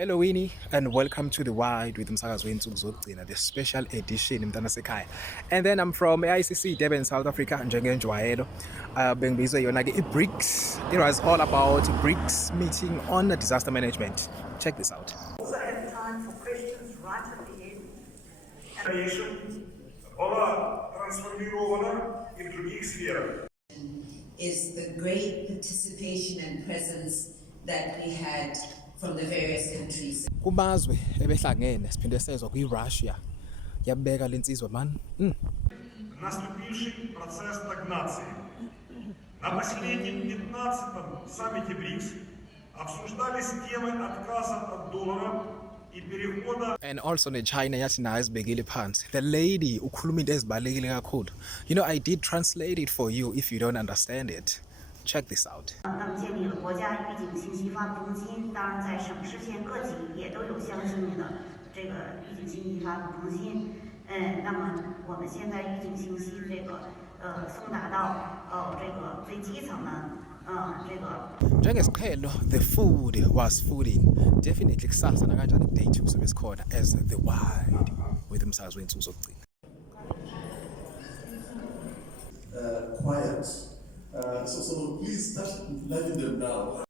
Hello Winnie and welcome to the Wide with Umsakazi Zokugcina, the special edition in Sekhaya. And then I'm from AICC Durban, South Africa njengenjwayelo. Bengibizwe yona ke BRICS. It was all about BRICS meeting on disaster management. Check this out. Also have time for questions right at the end. Is the great participation and presence that we had from the various countries. Kumazwe ebehlangene siphinde sezwa kwi-Russia yabeka lensizwa man. Наступивший процесс стагнации. На последнем 15-м саммите БРИКС обсуждались темы отказа от доллара и перехода. And also China yathi nayo isibekile phansi. The lady ukhuluma into ezibalekile kakhulu. You know, I did translate it for you if you don't understand it. Check this out. 那么建立了国家预警信息发布中心，当然在省市县各级也都有相应的这个预警信息发布中心。那么我们现在预警信息这个送达到这个最基层呢，这个。Njengesiqhelo, the food was fooding. Definitely kusasa nakanjani day 2 sebesikhona as the Wide with Umsakazi Zokugcina.